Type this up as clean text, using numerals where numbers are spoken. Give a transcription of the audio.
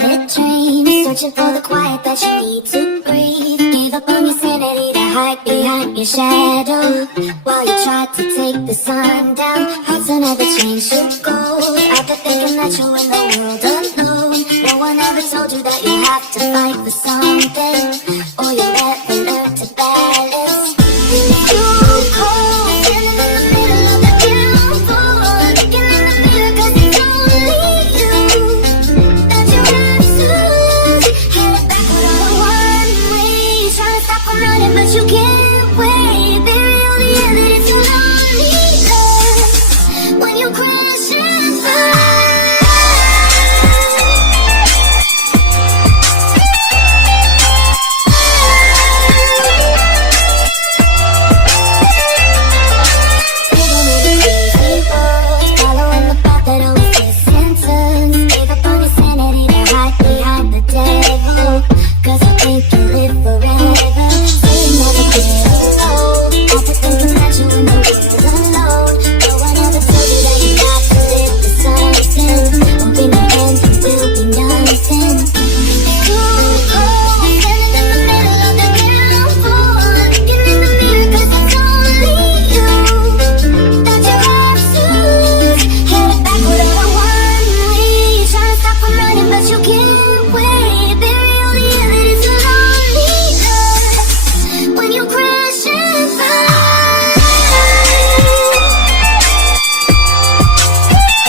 crowded dreams, searching for the quiet that you need to breathe. Give up on your sanity to hide behind your shadow, while you try to take the sun down. Hearts will never change to gold after thinking that you're in the world alone. No one ever told you that you have to fight for something.